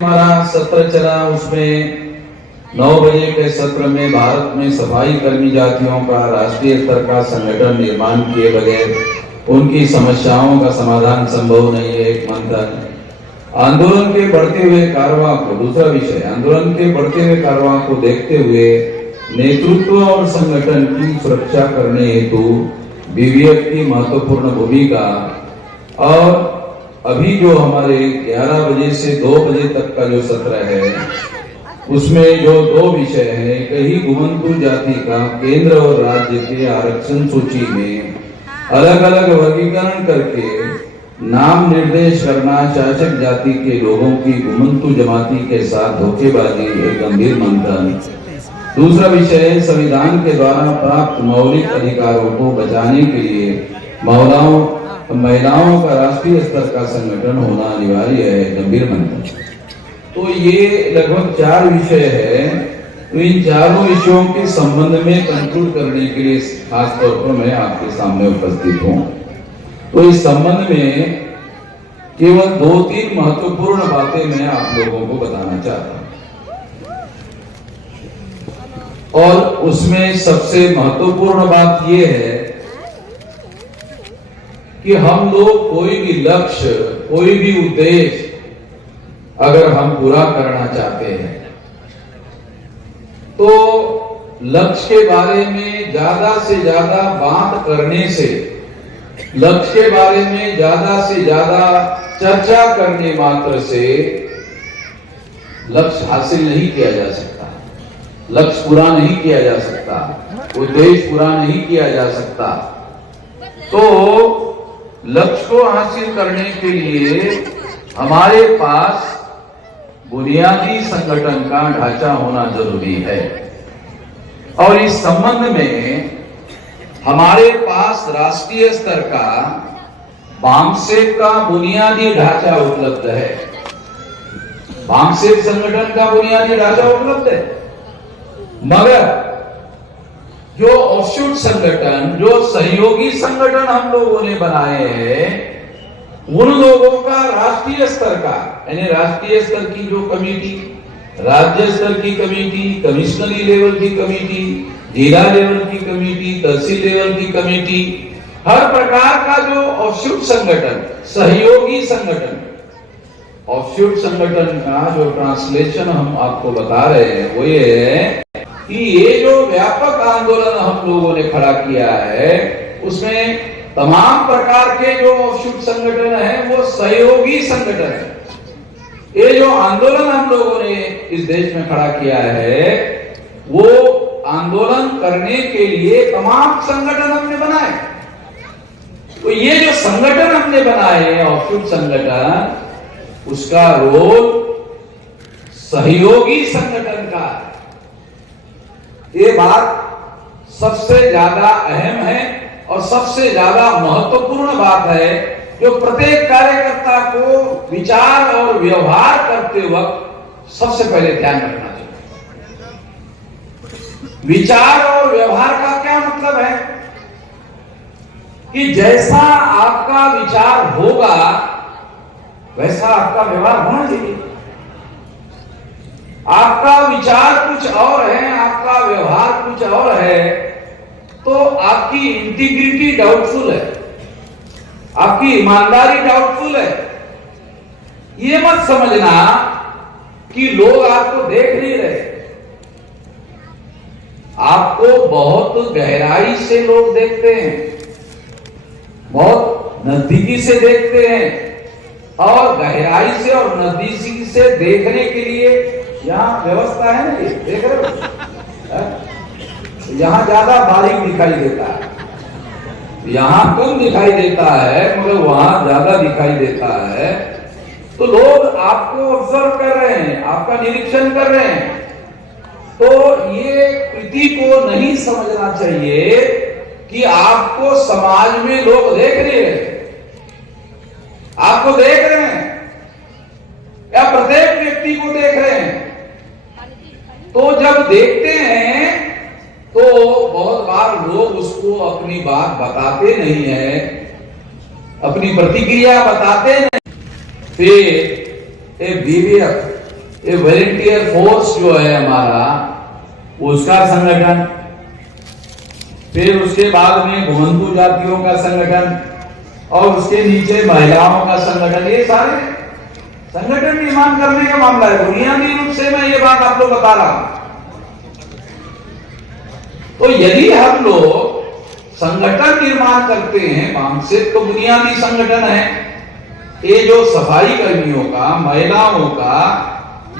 हमारा सत्र चला, उसमें 9 बजे के सत्र में भारत में सफाई कर्मी जातियों का राष्ट्रीय स्तर का संगठन निर्माण किए बगैर उनकी समस्याओं का समाधान संभव नहीं है। एक मंथन आंदोलन के बढ़ते हुए कारवां को, दूसरा विषय आंदोलन के बढ़ते हुए कारवां को देखते हुए नेतृत्व और संगठन की सुरक्षा करने हेतु बीवीएफ की महत्वपूर्ण भूमिका और अभी जो हमारे 11 बजे से 2 बजे तक का जो सत्र है उसमें जो 2 विषय है, कहीं घुमंतु जाति का केंद्र और राज्य के आरक्षण सूची में अलग अलग वर्गीकरण करके नाम निर्देश करना, शासक जाति के लोगों की घुमंतु जमाती के साथ धोखेबाजी, एक गंभीर मंथन। दूसरा विषय है संविधान के द्वारा प्राप्त मौलिक अधिकारों को बचाने के लिए महिलाओं का राष्ट्रीय स्तर का संगठन होना अनिवार्य है, गंभीर मंथन। तो ये लगभग 4 विषय है। तो इन चारों विषयों के संबंध में कंक्लूड करने के लिए खास तौर पर मैं आपके सामने उपस्थित हूँ। तो इस संबंध में केवल 2-3 महत्वपूर्ण बातें मैं आप लोगों को बताना चाहता हूँ। और उसमें सबसे महत्वपूर्ण बात यह है कि हम लोग कोई भी लक्ष्य, कोई भी उद्देश्य अगर हम पूरा करना चाहते हैं तो लक्ष्य के बारे में ज्यादा से ज्यादा बात करने से, लक्ष्य के बारे में ज्यादा से ज्यादा चर्चा करने मात्र से लक्ष्य हासिल नहीं किया जा सकता, लक्ष्य पूरा नहीं किया जा सकता, उद्देश्य पूरा नहीं किया जा सकता। तो लक्ष्य को हासिल करने के लिए हमारे पास बुनियादी संगठन का ढांचा होना जरूरी है। और इस संबंध में हमारे पास राष्ट्रीय स्तर का बामसेफ का बुनियादी ढांचा उपलब्ध है। बामसेफ संगठन का बुनियादी ढांचा उपलब्ध है, मगर जो ऑफशूट संगठन, जो सहयोगी संगठन हम लोगों ने बनाए हैं, उन लोगों का राष्ट्रीय स्तर का, यानी राष्ट्रीय स्तर की जो कमेटी, राज्य स्तर की कमेटी, कमिश्नरी लेवल की कमेटी, जिला लेवल की कमेटी, तहसील लेवल की कमेटी, हर प्रकार का जो ऑफशूट संगठन, सहयोगी संगठन, ऑफशूट संगठन का जो ट्रांसलेशन हम आपको बता रहे हैं वो ये है कि ये जो व्यापक आंदोलन हम लोगों ने खड़ा किया है उसमें तमाम प्रकार के जो ऑफशूट संगठन हैं वो सहयोगी संगठन है। ये जो आंदोलन हम लोगों ने इस देश में खड़ा किया है वो आंदोलन करने के लिए तमाम संगठन हमने बनाए। तो ये जो संगठन हमने बनाए हैं ऑफशूट संगठन, उसका रोल सहयोगी संगठन का है। ये बात सबसे ज्यादा अहम है और सबसे ज्यादा महत्वपूर्ण बात है जो प्रत्येक कार्यकर्ता को विचार और व्यवहार करते वक्त सबसे पहले ध्यान रखना चाहिए। विचार और व्यवहार का क्या मतलब है कि जैसा आपका विचार होगा वैसा आपका व्यवहार होना चाहिए। आपका विचार कुछ और है, आपका व्यवहार कुछ और है, तो आपकी इंटीग्रिटी डाउटफुल है, आपकी ईमानदारी डाउटफुल है। ये मत समझना कि लोग आपको देख नहीं रहे, आपको बहुत गहराई से लोग देखते हैं, बहुत नजदीकी से देखते हैं। और गहराई से और नजदीकी से देखने के लिए यहाँ व्यवस्था है ना, ये देख रहे हो, यहाँ ज्यादा बारीक दिखाई देता है, यहाँ कम दिखाई देता है मगर वहां ज्यादा दिखाई देता है। तो लोग आपको ऑब्जर्व कर रहे हैं, आपका निरीक्षण कर रहे हैं। तो ये कृति को नहीं समझना चाहिए कि आपको समाज में लोग देख नहीं रहे, आपको देख रहे हैं या प्रत्येक व्यक्ति को देख रहे हैं। तो जब देखते हैं तो बहुत बार लोग उसको अपनी बात बताते नहीं है, अपनी प्रतिक्रिया बताते नहीं। फिर बीवीएफ ये वॉलंटियर फोर्स जो है हमारा, उसका संगठन, फिर उसके बाद में घुमंतू जातियों का संगठन, और उसके नीचे महिलाओं का संगठन। ये सारे संगठन निर्माण करने का मामला है। बुनियादी रूप से मैं ये बात आपको बता रहा हूं। तो यदि हम लोग संगठन निर्माण करते हैं मानसिक, तो बुनियादी संगठन है ये जो सफाई कर्मियों का, महिलाओं का,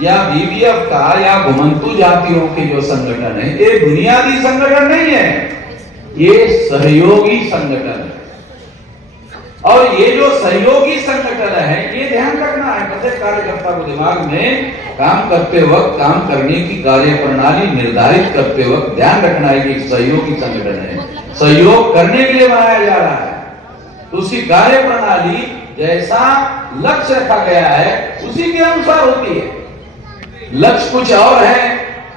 या बीबीएफ का, या घुमंतू जातियों के जो संगठन है, ये बुनियादी संगठन नहीं है, ये सहयोगी संगठन है। और ये जो सहयोगी संगठन है, ये ध्यान रखना है प्रत्येक कार्यकर्ता को दिमाग में, काम करते वक्त, काम करने की कार्य प्रणाली निर्धारित करते वक्त ध्यान रखना है कि सहयोगी संगठन है, सहयोग करने के लिए बनाया जा रहा है। तो उसकी कार्य प्रणाली जैसा लक्ष्य रखा गया है उसी के अनुसार होती है। लक्ष्य कुछ और है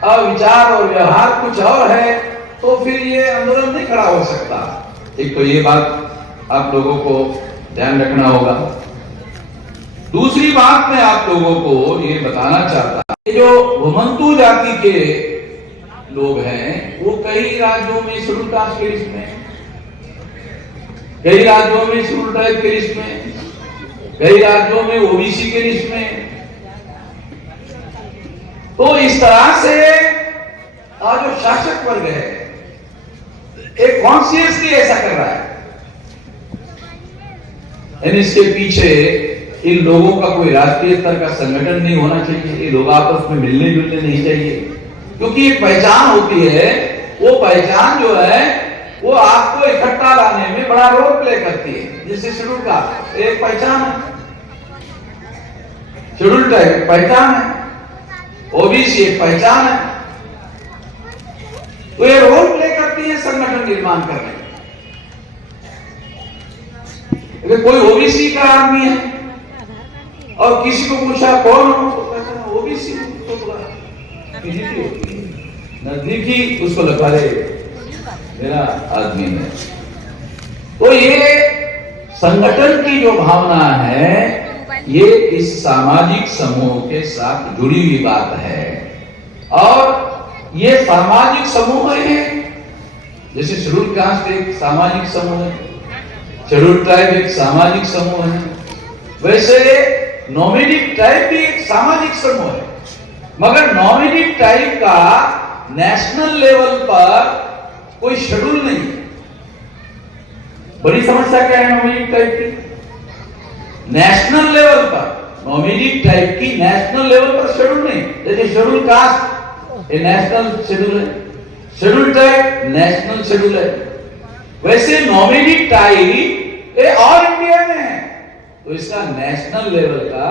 और विचार और व्यवहार कुछ और है, तो फिर ये आंदोलन नहीं खड़ा हो सकता। एक तो ये बात आप लोगों को ध्यान रखना होगा। दूसरी बात मैं आप लोगों को ये बताना चाहता, ये जो घुमंतू जाति के लोग हैं, वो कई राज्यों में शेड्यूल कास्ट के लिस्ट में, कई राज्यों में शेड्यूल ट्राइब के लिस्ट में, कई राज्यों में ओबीसी के लिस्ट में। तो इस तरह से आज जो शासक वर्ग है, एक कॉन्शियसली ऐसा कर रहा है। इसके पीछे इन लोगों का कोई राष्ट्रीय स्तर का संगठन नहीं होना चाहिए, ये लोग आपस में मिलने जुलने नहीं चाहिए, क्योंकि एक पहचान होती है, वो पहचान जो है वो आपको इकट्ठा लाने में बड़ा रोल प्ले करती है। जैसे शेड्यूल का एक पहचान है, शेड्यूल का एक पहचान है, ओबीसी एक पहचान है, तो ये रोल प्ले करती है संगठन निर्माण करने में। अगर कोई ओबीसी का आदमी है और किसी को पूछा कौन हो, तो कहते हैं ओबीसी, तो नजदीकी उसको लगा रहे मेरा आदमी है। तो ये संगठन की जो भावना है, ये इस सामाजिक समूह के साथ जुड़ी हुई बात है। और ये सामाजिक समूह है, जैसे शेड्यूल कास्ट एक सामाजिक समूह है, शेड्यूल ट्राइब एक सामाजिक समूह है, वैसे नॉमिडिक ट्राइब भी एक सामाजिक समूह है। मगर नॉमिडिक ट्राइब का नेशनल लेवल पर कोई शेड्यूल नहीं है। बड़ी समस्या क्या है नॉमिडिक ट्राइब की? नेशनल लेवल पर नॉमिडिक ट्राइब की नेशनल लेवल पर शेड्यूल नहीं। जैसे शेड्यूल कास्ट ये नेशनल शेड्यूल है, शेड्यूल ट्राइब नेशनल शेड्यूल है, वैसे नॉमिडिक ट्राइब ये और इंडिया में है, तो इसका नेशनल लेवल का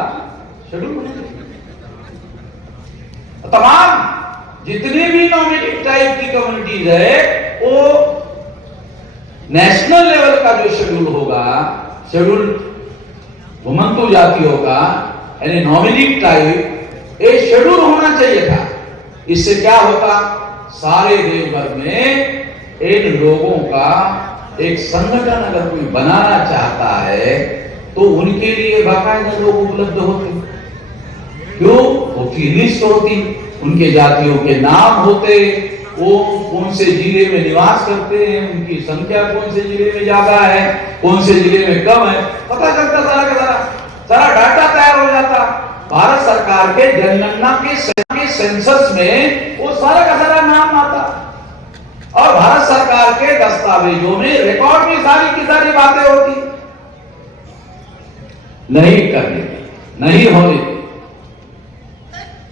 शेड्यूल होना चाहिए। तमाम जितने भी नॉमिडिक ट्राइब की कम्युनिटीज है, वो नेशनल लेवल का जो शेड्यूल होगा, शेड्यूल घुमंतू जातियों का यानी नॉमिडिक ट्राइब, ये शेड्यूल होना चाहिए था। इससे क्या होता, सारे देशभर में इन लोगों का एक संगठन अगर कोई बनाना चाहता है तो उनके लिए बाकायदा लोग उपलब्ध होते। क्यों? उसकी लिस्ट होती, उनके जातियों के नाम होते, वो कौन से जिले में निवास करते हैं, उनकी संख्या कौन से जिले में ज्यादा है, कौन से जिले में कम है, पता चलता सारा का सारा डाटा तैयार हो जाता। भारत सरकार के जनगणना के सेंसस में वो सारा का सारा नाम आता, और भारत सरकार के दस्तावेजों में रिकॉर्ड में सारी की सारी बातें होती। नहीं करने, नहीं होने,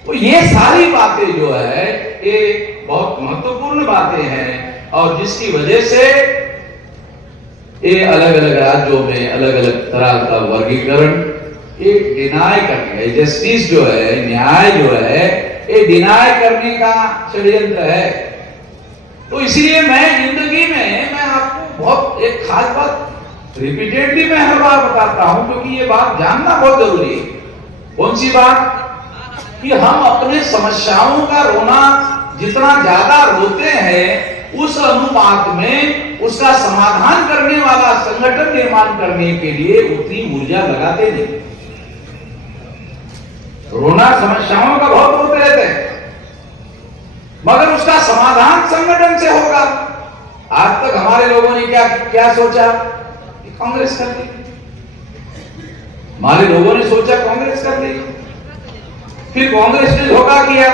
तो ये सारी बातें जो है ये बहुत महत्वपूर्ण बातें हैं, और जिसकी वजह से ये अलग अलग राज्यों में अलग अलग तरह का वर्गीकरण ये डिनाय करने, जस्टिस जो है, न्याय जो है, ये डिनाय करने का षड्यंत्र है। तो इसलिए मैं जिंदगी में मैं आपको बहुत एक खास बात रिपीटेडली मैं हर बार बताता हूं, क्योंकि ये बात जानना बहुत जरूरी है। कौन सी बात? कि हम अपने समस्याओं का रोना जितना ज्यादा रोते हैं, उस अनुपात में उसका समाधान करने वाला संगठन निर्माण करने के लिए उतनी ऊर्जा लगाते नहीं। रोना समस्याओं का बहुत रोते रहते हैं, मगर उसका समाधान संगठन से होगा। आज तक हमारे लोगों ने क्या क्या सोचा कि कांग्रेस कर देगी, हमारे लोगों ने सोचा कांग्रेस कर देगी, फिर कांग्रेस ने धोखा किया,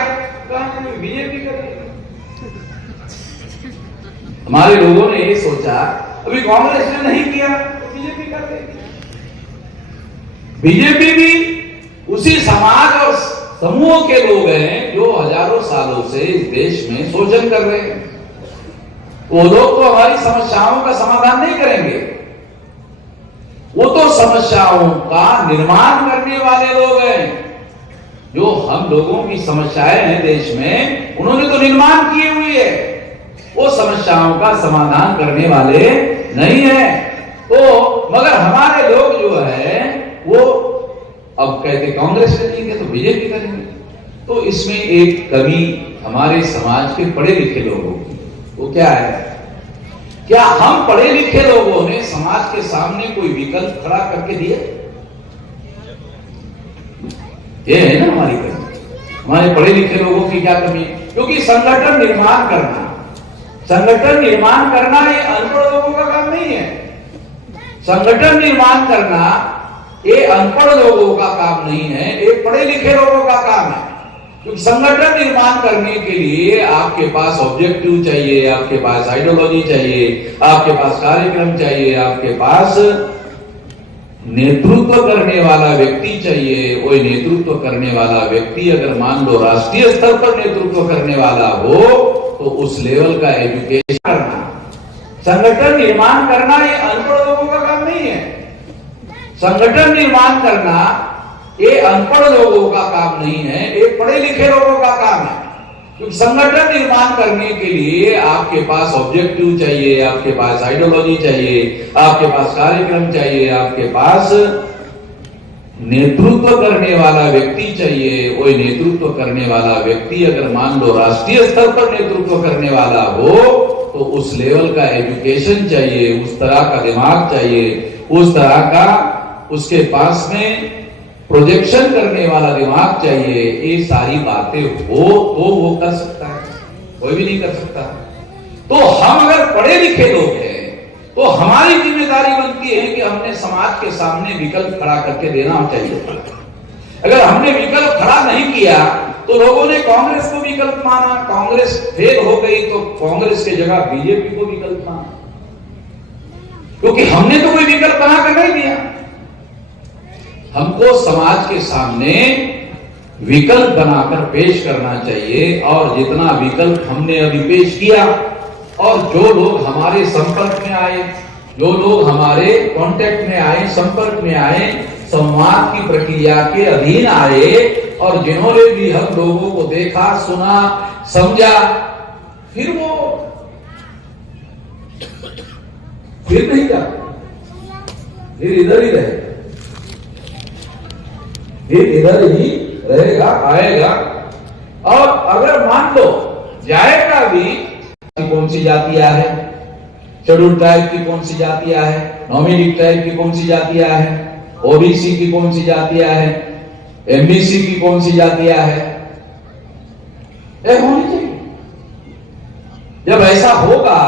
बीजेपी कर देगी। हमारे लोगों ने ये सोचा अभी कांग्रेस ने नहीं किया तो बीजेपी कर देगी। बीजेपी भी उसी समाज और समूह के लोग हैं जो हजारों सालों से इस देश में शोषण कर रहे हैं। वो लोग तो हमारी समस्याओं का समाधान नहीं करेंगे, वो तो समस्याओं का निर्माण करने वाले लोग हैं। जो हम लोगों की समस्याएं हैं देश में, उन्होंने तो निर्माण किए हुए है, वो समस्याओं का समाधान करने वाले नहीं है। तो मगर हमारे लोग जो है वो अब कहते कांग्रेस करेंगे तो बीजेपी करेंगे। तो इसमें एक कमी हमारे समाज के पढ़े लिखे लोगों की, वो क्या है, क्या हम पढ़े लिखे लोगों ने समाज के सामने कोई विकल्प खड़ा करके दिया? ये है ना हमारी कमी, हमारे पढ़े लिखे लोगों की क्या कमी है? क्योंकि संगठन निर्माण करना ये अनपढ़ लोगों का काम नहीं है। संगठन निर्माण करना ये अनपढ़ लोगों का काम नहीं है, ये पढ़े लिखे लोगों का काम है। क्योंकि संगठन निर्माण करने के लिए आपके पास ऑब्जेक्टिव चाहिए, आपके पास आइडियोलॉजी चाहिए, आपके पास कार्यक्रम चाहिए, आपके पास नेतृत्व करने वाला व्यक्ति चाहिए। वही नेतृत्व करने वाला व्यक्ति अगर मान लो राष्ट्रीय स्तर पर नेतृत्व करने वाला हो तो उस लेवल का एजुकेशन करना, संगठन निर्माण करना ये अनपढ़ लोगों का काम नहीं है। संगठन निर्माण करना ये अनपढ़ लोगों का काम नहीं है, ये पढ़े लिखे लोगों का काम है। क्योंकि संगठन निर्माण करने के लिए आपके पास ऑब्जेक्टिव चाहिए, आपके पास आइडियोलॉजी चाहिए, आपके पास कार्यक्रम चाहिए, आपके पास नेतृत्व करने वाला व्यक्ति चाहिए। वही नेतृत्व करने वाला व्यक्ति अगर मान लो राष्ट्रीय स्तर पर नेतृत्व करने वाला हो तो उस लेवल का एजुकेशन चाहिए, उस तरह का दिमाग चाहिए, उस तरह का उसके पास में प्रोजेक्शन करने वाला दिमाग चाहिए। ये सारी बातें हो तो वो कर सकता है, कोई भी नहीं कर सकता। तो हम अगर पढ़े लिखे लोग हैं तो हमारी जिम्मेदारी बनती है कि हमने समाज के सामने विकल्प खड़ा करके देना चाहिए। अगर हमने विकल्प खड़ा नहीं किया तो लोगों ने कांग्रेस को विकल्प माना, कांग्रेस फेल हो गई तो कांग्रेस की जगह बीजेपी को विकल्प माना, क्योंकि हमने तो कोई विकल्प बनाकर नहीं दिया। हमको समाज के सामने विकल्प बनाकर पेश करना चाहिए, और जितना विकल्प हमने अभी पेश किया और जो लोग हमारे संपर्क में आए, जो लोग हमारे कांटेक्ट में आए, संपर्क में आए, संवाद की प्रक्रिया के अधीन आए, और जिन्होंने भी हम लोगों को देखा, सुना, समझा, फिर नहीं जाते, फिर इधर ही रहे, फिर इधर ही रहेगा, आएगा। और अगर मान लो जाएगा भी, कौन सी जातियां है, शेड्यूल ट्राइब की कौन सी जातियां है, नॉमिनेटेड ट्राइब की कौन सी जातियां है, ओबीसी की कौन सी जातियां है, एमबीसी की कौन सी जातियां है, ये होनी चाहिए। जब ऐसा होगा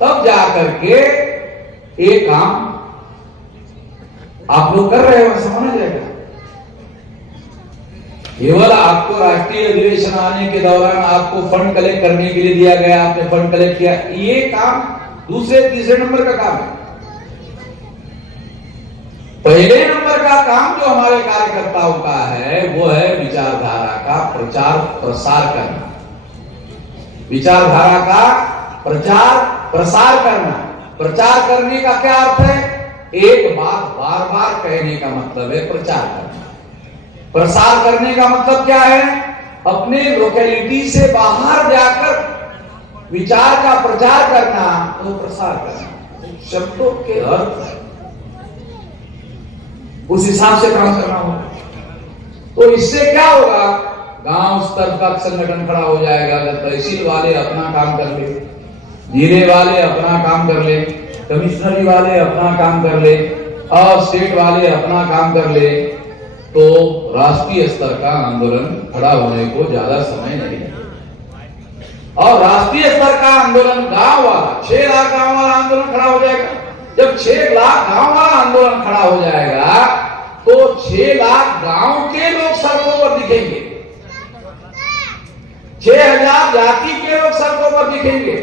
तब जाकर के एक काम आप लोग कर रहे हो ऐसा होना जाएगा। केवल आपको राष्ट्रीय अधिवेशन आने के दौरान आपको फंड कलेक्ट करने के लिए दिया गया, आपने फंड कलेक्ट किया, ये काम दूसरे तीसरे नंबर का काम है। पहले नंबर का काम जो हमारे कार्यकर्ताओं का है वो है विचारधारा का प्रचार प्रसार करना, विचारधारा का प्रचार प्रसार करना। प्रचार करने का क्या अर्थ है? एक बात बार बार कहने का मतलब है प्रचार करना। प्रसार करने का मतलब क्या है? अपने लोकेलिटी से बाहर जाकर विचार का प्रचार करना, तो प्रसार करना। शब्दों के अर्थ उस हिसाब से काम करना होगा। तो इससे क्या होगा? गांव स्तर तक संगठन खड़ा हो जाएगा। अगर तहसील वाले अपना काम कर ले, जिले वाले अपना काम कर ले, कमिश्नरी वाले अपना काम कर ले, और स्टेट वाले अपना काम कर ले, तो राष्ट्रीय स्तर का आंदोलन खड़ा होने को ज्यादा समय नहीं है। और राष्ट्रीय स्तर का आंदोलन गांव वाला 6 लाख गांव वाला आंदोलन खड़ा हो जाएगा। जब 6 लाख गांव वाला आंदोलन खड़ा हो जाएगा तो 6 लाख गांव के लोग सड़कों पर दिखेंगे, 6000 जाति के लोग सड़कों पर दिखेंगे।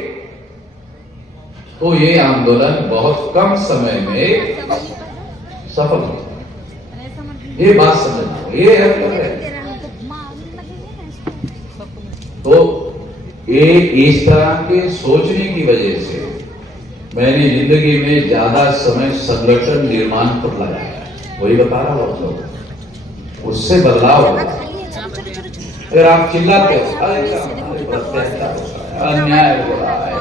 तो ये आंदोलन बहुत कम समय में सफल हो। ये बात समझना, ये है। तो ये इस तरह के सोचने की वजह से मैंने जिंदगी में ज्यादा समय संगठन निर्माण पर लगाया। वही बता रहा हूं आप लोग, उससे बदलाव होगा। अगर आप चिल्लाते हो अन्याय हो रहा है,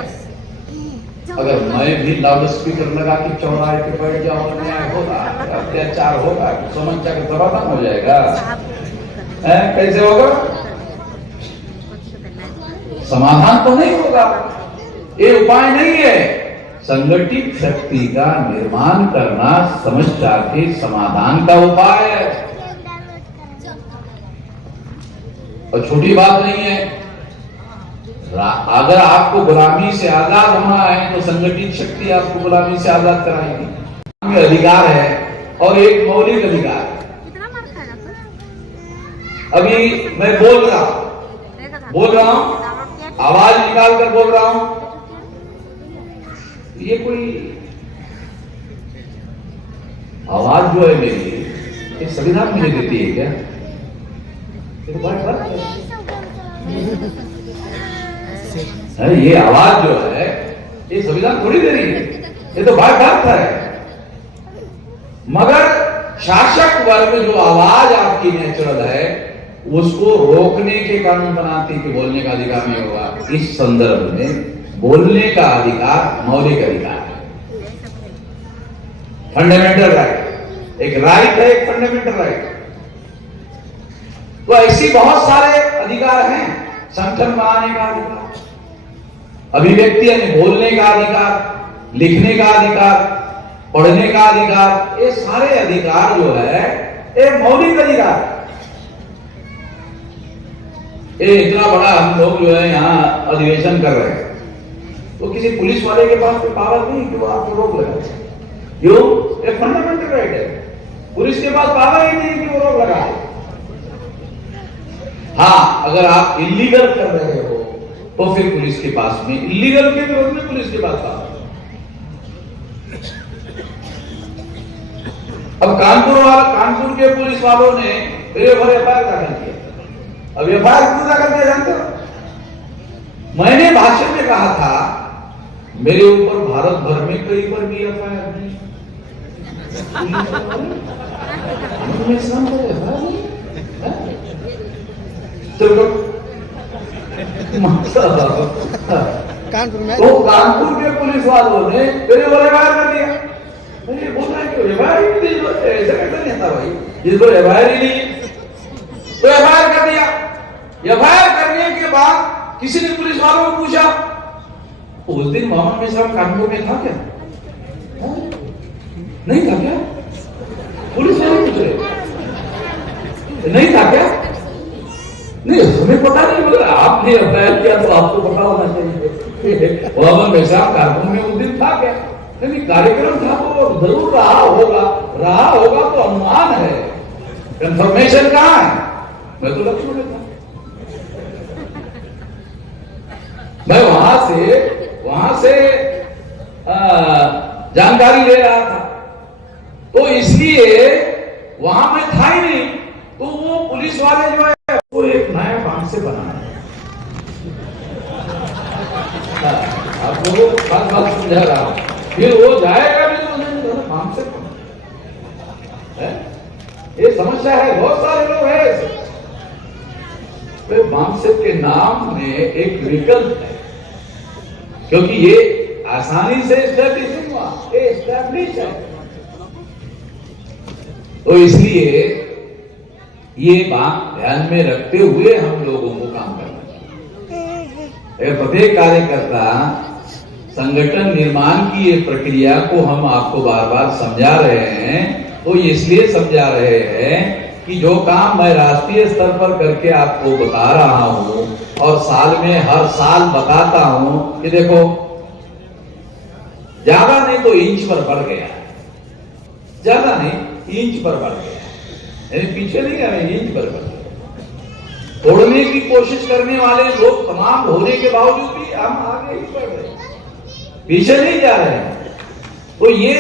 अगर मैं भी लाउड स्पीकर लगा के चौराहे पे बैठ जाऊं, अन्याय होगा, अत्याचार होगा, समस्या का समाधान हो जाएगा? कैसे होगा? समाधान तो नहीं होगा। ये उपाय नहीं है। संगठित शक्ति का निर्माण करना समस्या के समाधान का उपाय है और छोटी बात नहीं है। अगर आपको गुलामी से आजाद होना है तो संगठित शक्ति आपको गुलामी से आजाद कराएगी। ये अधिकार है और एक मौलिक अधिकार है। अभी मैं बोल रहा हूं, आवाज निकाल कर बोल रहा हूं। ये कोई आवाज जो है मेरी, ये संविधान मुझे देती है क्या? ये तो बात है। ये आवाज जो है ये संविधान थोड़ी दे रही है, ये तो बात है। मगर शासक वर्ग जो आवाज आपकी नेचुरल है उसको रोकने के कानून बनाते कि बोलने का अधिकार नहीं होगा। इस संदर्भ में बोलने का अधिकार मौलिक अधिकार है, फंडामेंटल राइट। एक राइट है, एक फंडामेंटल राइट। तो ऐसी बहुत सारे अधिकार हैं। संगठन बनाने का अधिकार, अभिव्यक्ति यानी बोलने का अधिकार, लिखने का अधिकार, पढ़ने का अधिकार, ये सारे अधिकार जो है ये मौलिक अधिकार है। ये इतना बड़ा हम लोग जो है यहाँ अधिवेशन कर रहे हैं तो किसी पुलिस वाले के पास कोई पावर नहीं कि वो आपको रोक लगाए। क्यों? ये फंडामेंटल राइट है। पुलिस के पास पावर ही नहीं कि वो रोक लगाए। हाँ, अगर आप इलीगल कर रहे हो तो फिर पुलिस के पास में, इलीगल के विरोध में पुलिस के पास पावर। अब कानपुर के पुलिस वालों ने मेरे ऊपर एफआईआर दाखिल किया। अब एफआईआर क्यों दाखिल किया जानते हो? मैंने भाषण में कहा था मेरे ऊपर भारत भर में कहीं पर भी एफआईआर नहीं। कानपुर के पुलिस वालों ने मेरे ऊपर एफआईआर कर दिया। मुझे बोल रहा है कि एफआईआर ऐसा कैसा नहीं था भाई, जिसको एफआईआर ही नहीं तो एफआईआर कर दिया। एफआईआर करने के बाद किसी ने पुलिस वालों को पूछा, उस दिन मोहम्मद मिश्रा कानपुर में था क्या? नहीं था क्या? पुलिस वाले पूछ रहे नहीं था क्या? नहीं, हमें पता नहीं, मगर आपने एफआईआर किया तो आपको पता होना चाहिए। मोहम्मद मिश्रा कानपुर में उस दिन था क्या? नहीं, कार्यक्रम था तो जरूर रहा होगा तो अनुमान है, कंफर्मेशन कहां है? मैं तो लक्ष्य में था। मैं वहां से जानकारी ले रहा था तो इसलिए वहां मैं था ही नहीं। तो वो पुलिस वाले जो है वो एक नया काम से बना है। आप लोगों को बात समझा रहा हूं। फिर वो जाएगा भी तो काम से है। ये समस्या है, बहुत सारे लोग हैं ऐसे। तो बामसेप के नाम में एक विकल्प है क्योंकि ये आसानी से एस्टैब्लिश नहीं हुआ, ये एस्टैब्लिश है। तो इसलिए ये बात ध्यान में रखते हुए हम लोगों को काम करना चाहिए। प्रत्येक कार्यकर्ता संगठन निर्माण की ये प्रक्रिया को हम आपको बार बार समझा रहे हैं। तो इसलिए समझा रहे हैं कि जो काम मैं राष्ट्रीय स्तर पर करके आपको बता रहा हूं और साल में हर साल बताता हूं कि देखो ज्यादा नहीं तो इंच पर बढ़ गया, ज्यादा नहीं इंच पर बढ़ गया, यानी पीछे नहीं आ रहे, इंच पर बढ़ गया। तोड़ने की कोशिश करने वाले लोग तमाम होने के बावजूद भी हम आगे ही बढ़ रहे हैं, पीछे नहीं जा रहे हैं। तो ये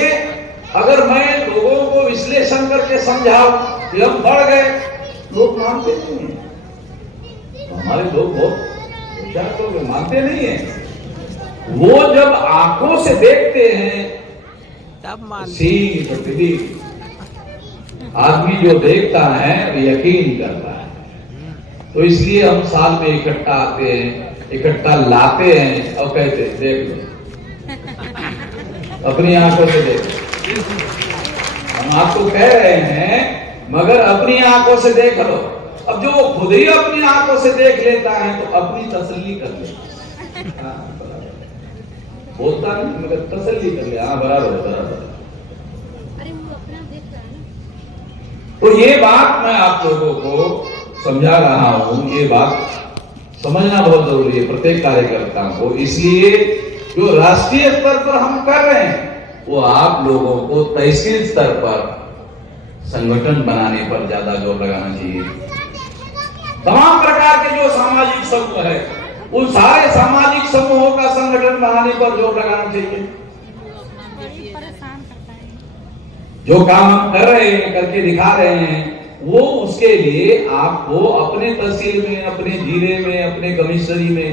अगर मैं लोगों को विश्लेषण करके समझाऊं कि हम बढ़ गए, लोग मानते नहीं है। तो हमारे लोग बहुत होशियार लोग मानते नहीं है। वो जब आंखों से देखते हैं तब मान सी आदमी जो देखता है वो यकीन करता है। तो इसलिए हम साल में इकट्ठा आते हैं, इकट्ठा लाते हैं और कहते हैं देख लो, अपनी आंखों से देखो। हम आपको कह रहे हैं मगर अपनी आंखों से देख लो। अब जो वो खुद ही अपनी आंखों से देख लेता है तो अपनी तसल्ली कर ले, बोलता नहीं मगर तसल्ली कर ले, हाँ बराबर बराबर। तो ये बात मैं आप लोगों को समझा रहा हूं, ये बात समझना बहुत जरूरी है प्रत्येक कार्यकर्ता को। इसलिए जो राष्ट्रीय स्तर पर हम कर रहे हैं वो आप लोगों को तहसील स्तर पर संगठन बनाने पर ज्यादा जोर लगाना चाहिए। तमाम प्रकार के जो सामाजिक समूह है उन सारे सामाजिक समूहों का संगठन बनाने पर जोर लगाना चाहिए। जो काम हम कर रहे हैं, करके दिखा रहे हैं, वो उसके लिए आपको अपने तहसील में, अपने जिले में, अपने कमिश्नरी में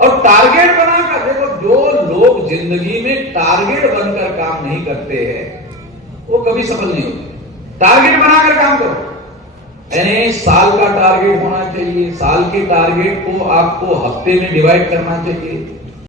और टारगेट बनाकर देखो। जो लोग जिंदगी में टारगेट बनकर काम नहीं करते हैं वो कभी सफल नहीं होते। टारगेट बनाकर काम करो, यानी साल का टारगेट होना चाहिए। साल के टारगेट को आपको हफ्ते में डिवाइड करना चाहिए।